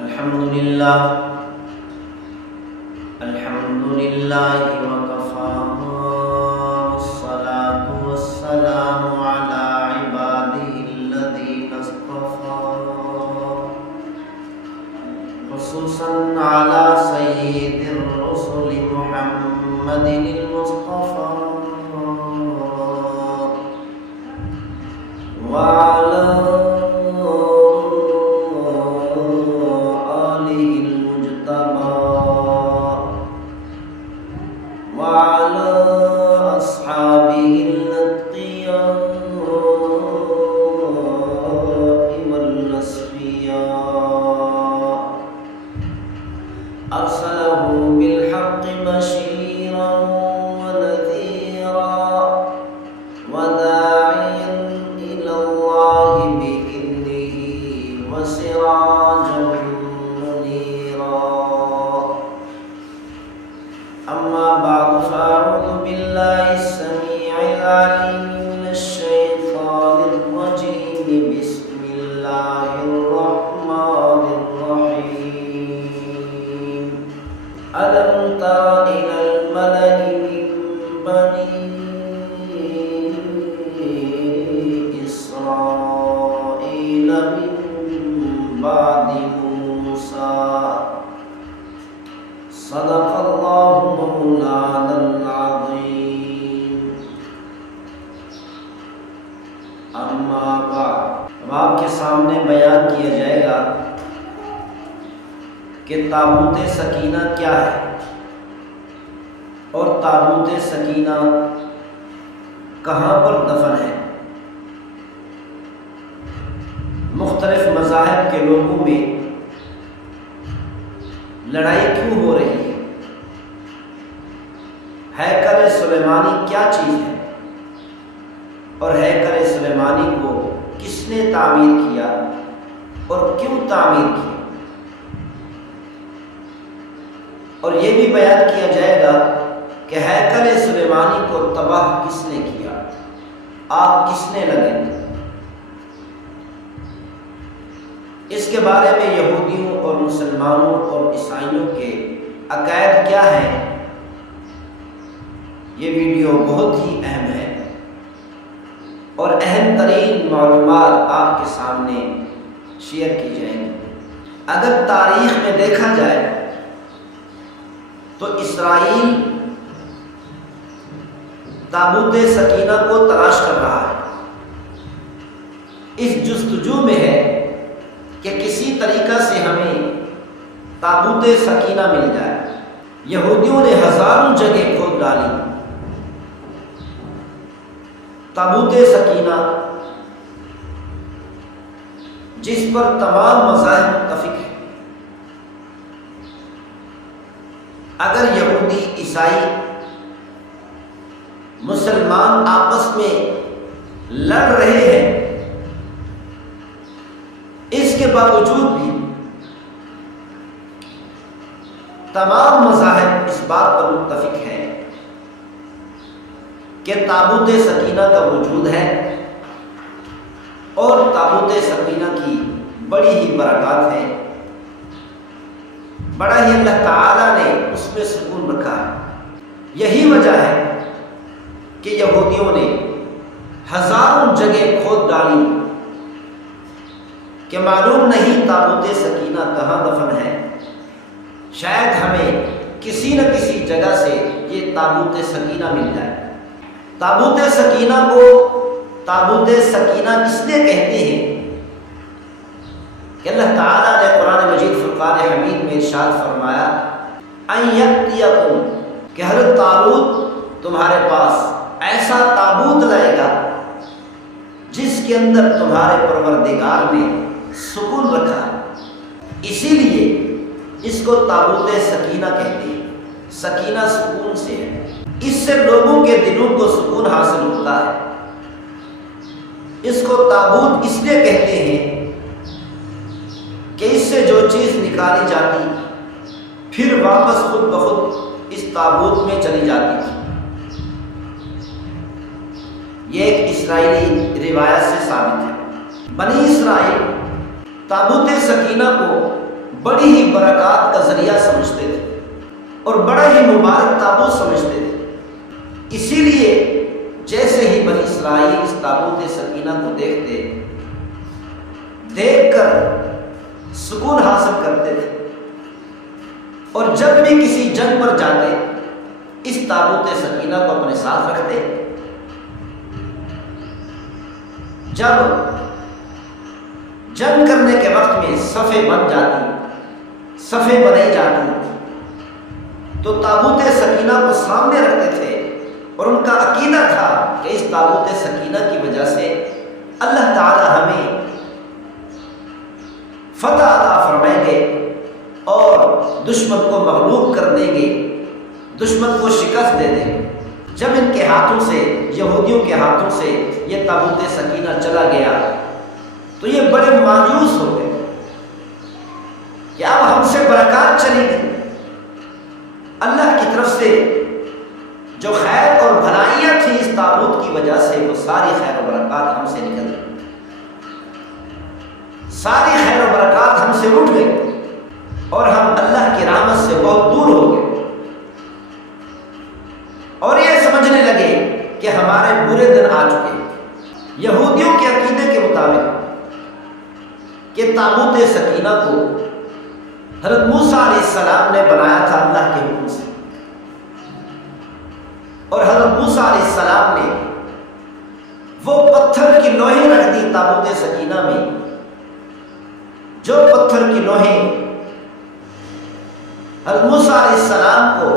الحمدللہ وکفا والصلاة والسلام علی عبادہ الذین اصطفیٰ خصوصا علی سید الرسل محمد المصطفیٰ وعلی کہ تابوت سکینہ کیا ہے اور تابوت سکینہ کہاں پر دفن ہے۔ مختلف مذاہب کے لوگوں میں لڑائی کیوں ہو رہی ہے؟ ہیکل سلیمانی کیا چیز ہے اور ہیکل سلیمانی کو کس نے تعمیر کیا اور کیوں تعمیر کی، اور یہ بھی بیان کیا جائے گا کہ ہیکل سلیمانی کو تباہ کس نے کیا، آگ کس نے لگائی۔ اس کے بارے میں یہودیوں اور مسلمانوں اور عیسائیوں کے عقائد کیا ہیں، یہ ویڈیو بہت ہی اہم ہے اور اہم ترین معلومات آپ کے سامنے شیئر کی جائیں گی۔ اگر تاریخ میں دیکھا جائے تو اسرائیل تابوت سکینہ کو تلاش کر رہا ہے، اس جستجو میں ہے کہ کسی طریقہ سے ہمیں تابوت سکینہ مل جائے۔ یہودیوں نے ہزاروں جگہ کھود ڈالی، تابوت سکینہ جس پر تمام مذاہب متفق ہیں۔ اگر یہودی، عیسائی، مسلمان آپس میں لڑ رہے ہیں، اس کے باوجود بھی تمام مذاہب اس بات پر متفق ہیں کہ تابوت سکینہ کا وجود ہے اور تابوت سکینہ کی بڑی ہی برکات ہے، بڑا ہی اللہ تعالیٰ نے اس میں سکون رکھا ہے۔ یہی وجہ ہے کہ یہودیوں نے ہزاروں جگہ کھود ڈالی کہ معلوم نہیں تابوت سکینہ کہاں دفن ہے، شاید ہمیں کسی نہ کسی جگہ سے یہ تابوت سکینہ مل جائے۔ تابوت سکینہ کو تابوت سکینہ اس لیے کہتے ہیں کہ اللہ تعالیٰ نے قرآن مجید فرقان حمید میں ارشاد فرمایا ان یأتیکم، کہ حضرت طالوت تمہارے پاس ایسا تابوت لائے گا جس کے اندر تمہارے پروردگار نے سکون رکھا ہے، اسی لیے اس کو تابوت سکینہ کہتے ہیں۔ سکینہ سکون سے ہے، اس سے لوگوں کے دلوں کو سکون حاصل ہوتا ہے۔ اس کو تابوت اس لیے کہتے ہیں کہ اس سے جو چیز نکالی جاتی پھر واپس خود بخود اس تابوت میں چلی جاتی تھی۔ یہ ایک اسرائیلی روایت سے ثابت ہے۔ بنی اسرائیل تابوت سکینہ کو بڑی ہی برکات کا ذریعہ سمجھتے تھے اور بڑا ہی مبارک تابوت سمجھتے تھے۔ اسی لیے جیسے ہی بنی اسرائیل اس تابوت سکینہ کو دیکھ کر سکون حاصل کرتے تھے، اور جب بھی کسی جنگ پر جاتے اس تابوت سکینہ کو اپنے ساتھ رکھتے۔ جب جنگ کرنے کے وقت میں صفیں بنائی جاتی تو تابوت سکینہ کو سامنے رکھتے تھے، اور ان کا عقیدہ تھا کہ اس تابوت سکینہ کی وجہ سے اللہ تعالی ہمیں فتح عطا فرمائیں گے اور دشمن کو مغلوب کر دیں گے، دشمن کو شکست دے دیں گے۔ جب ان کے ہاتھوں سے، یہودیوں کے ہاتھوں سے یہ تابوت سکینہ چلا گیا تو یہ بڑے مایوس ہو گئے کہ اب ہم سے برکات چلی گئی، اللہ کی طرف سے جو خیر اور بھلائیاں تھیں اس تابوت کی وجہ سے وہ ساری خیر و برکات ہم سے نکل گئی، ساری خیر و برکات ہم سے اٹھ گئی اور ہم اللہ کی رحمت سے بہت دور ہو گئے، اور یہ سمجھنے لگے کہ ہمارے برے دن آ چکے۔ یہودیوں کے عقیدے کے مطابق کہ تابوت سکینہ کو حضرت موسیٰ علیہ السلام نے بنایا تھا اللہ کے حکم سے، اور حضرت موسیٰ علیہ السلام نے وہ پتھر کی لوحیں رکھ دی تابوت سکینہ میں، جو پتھر کی لوحیں حضرت موسیٰ علیہ السلام کو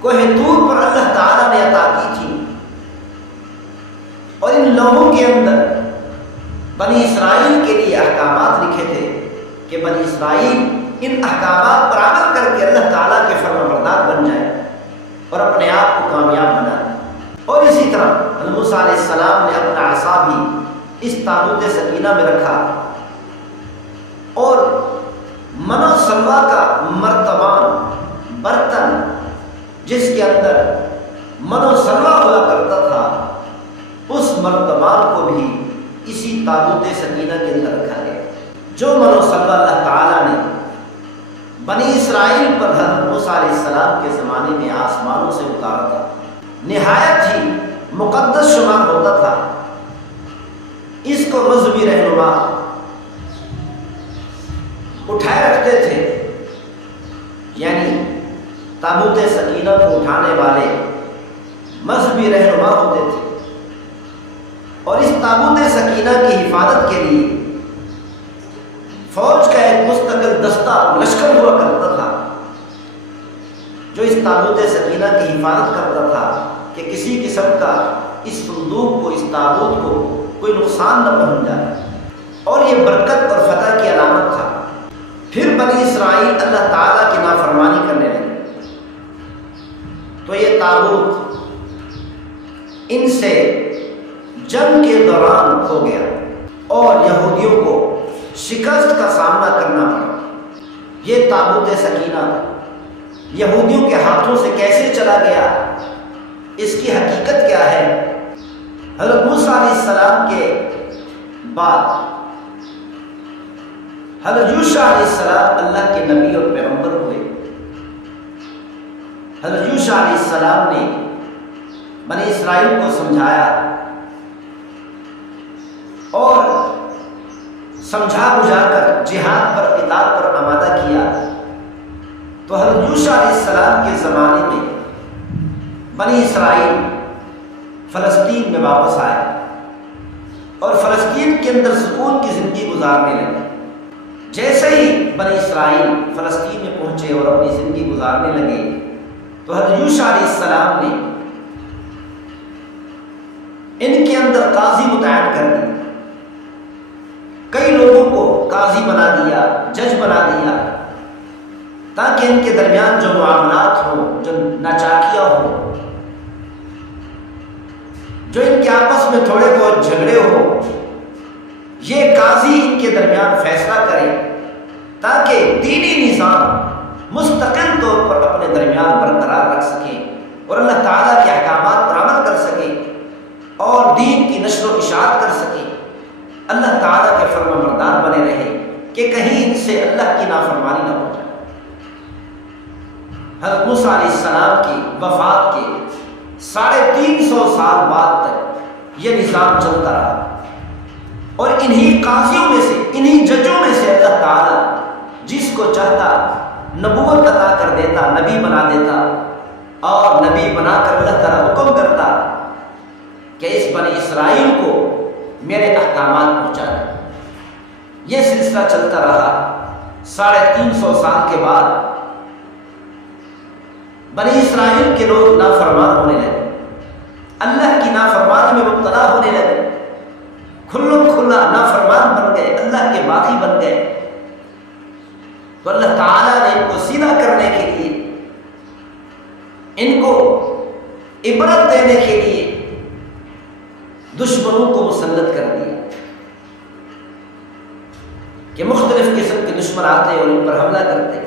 کوہ طور پر اللہ تعالیٰ نے عطا کی تھی، اور ان لوحوں کے اندر بنی اسرائیل کے لیے احکامات لکھے تھے کہ بنی اسرائیل ان احکامات پر عمل کر کے اللہ تعالیٰ کے فرمانبردار بن جائے اور اپنے آپ کو کامیاب بنائے۔ اور اسی طرح حضرت موسیٰ علیہ السلام نے اپنا عصا بھی اس تابوت سکینہ میں رکھا، اور من و سلوہ کا مرتبان برتن جس کے اندر من و سلوہ ہوا کرتا تھا، اس مرتبان کو بھی اسی تابوت سکینہ کے اندر رکھا گیا، جو من و سلوہ اللہ تعالیٰ نے بنی اسرائیل پر حضرت موسیٰ علیہ السلام کے زمانے میں آسمانوں سے اتارا تھا، نہایت ہی مقدس شمار ہوتا تھا۔ اس کو مذہبی رہنما اٹھائے رکھتے تھے، یعنی تابوت سکینہ کو اٹھانے والے مذہبی رہنما ہوتے تھے، اور اس تابوت سکینہ کی حفاظت کے لیے فوج کا ایک مستقل دستہ لشکر ہوا کرتا تھا جو اس تابوت سکینہ کی حفاظت کرتا تھا کہ کسی قسم کا اس صندوق کو، اس تابوت کو کوئی نقصان نہ پہنچ جائے، اور یہ برکت اور فتح کی علامت تھا۔ پھر بنی اسرائیل اللہ تعالیٰ کی نافرمانی کرنے لگے تو یہ تابوت ان سے جنگ کے دوران کھو گیا، اور یہودیوں کو شکست کا سامنا کرنا پڑا۔ یہ تابوت سکینہ یہودیوں کے ہاتھوں سے کیسے چلا گیا، اس کی حقیقت کیا ہے؟ حضرت موسیٰ علیہ السلام کے بعد حضرت یوشع علیہ السلام اللہ کے نبی اور پیغمبر ہوئے۔ حضرت یوشع علیہ السلام نے بنی اسرائیل کو سمجھایا اور سمجھا بجھا کر جہاد پر، قتال پر آمادہ کیا، تو حضرت یوشع علیہ السلام کے زمانے میں بنی اسرائیل فلسطین میں واپس آئے اور فلسطین کے اندر سکون کی زندگی گزارنے لگے۔ جیسے ہی بنی اسرائیل فلسطین میں پہنچے اور اپنی زندگی گزارنے لگے تو حضرت یوشع علیہ السلام نے ان کے اندر قاضی متعین کر دی، کئی لوگوں کو قاضی بنا دیا، جج بنا دیا، تاکہ ان کے درمیان جو معاملات ہوں، جو ناچاکیاں ہوں، جو ان کے آپس میں تھوڑے بہت جھگڑے ہوں، یہ قاضی ان کے درمیان فیصلہ کرے تاکہ دینی نظام مستقل طور پر اپنے درمیان برقرار رکھ سکے اور اللہ تعالیٰ کے احکامات پر عمل کر سکے اور دین کی نشر و اشاعت کر سکے، اللہ تعالیٰ کے فرمانبردار بنے رہے کہ کہیں ان سے اللہ کی نافرمانی نہ ہو جائے۔ حضرت موسیٰ علیہ السلام کی وفات کے 350 سال بعد تک یہ نظام چلتا رہا، اور انہی قاضیوں میں سے، انہی ججوں میں سے اللہ تعالیٰ جس کو چاہتا نبوت عطا کر دیتا، نبی بنا دیتا، اور نبی بنا کر اللہ تعالیٰ حکم کرتا کہ اس بنی اسرائیل کو میرے احکامات پہنچا دیں۔ یہ سلسلہ چلتا رہا۔ 350 سال کے بعد بنی اسرائیل کے لوگ نافرمان ہونے لگے، اللہ کی نافرمانی میں مبتلا ہونے لگے، کھلا نافرمان بن گئے، اللہ کے باغی بن گئے۔ تو اللہ تعالیٰ نے ان کو سیدھا کرنے کے لیے، ان کو عبرت دینے کے لیے دشمنوں کو مسلط کر دیا کہ مختلف قسم کے دشمن آتے اور ان پر حملہ کرتے۔